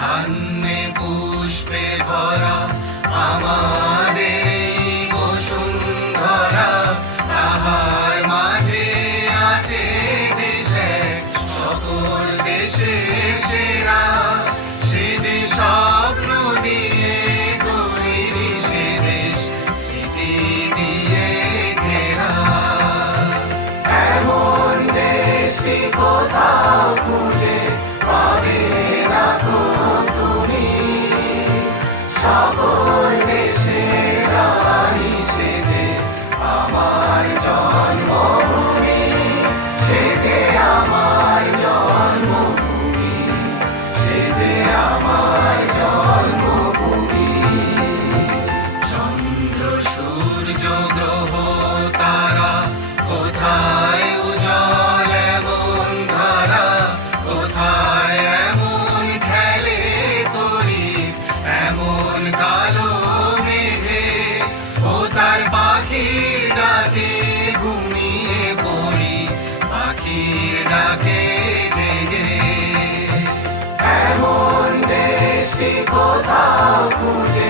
ধান্যে পুষ্পে ভরা আমাদের এই বসুন্ধরা, তাহার মাঝে আছে দেশে সকল দেশের সেরা। সে যে স্বপ্ন দিয়ে তৈরি সে দেশ, স্মৃতি দিয়ে ঘেরা। এমন দেশটি কোথাও খুঁজে পাবে না তো তুমি, সকল দেশের রানী সে যে আমার জন্মভূমি, সে যে আমার জন্মভূমি, সে যে আমার জন্মভূমি। চন্দ্র সূর্য গ্রহ তারা কোথায় উজ্জ্বল এমন ধারা, কোথায় এমন খেলে তরি এমন কালো মেঘে। ও তার পাখির ডাকে ঘুমিয়ে পড়ি, পাখির ডাকে জেগে। এমন দেশটি কোথাও খুঁজে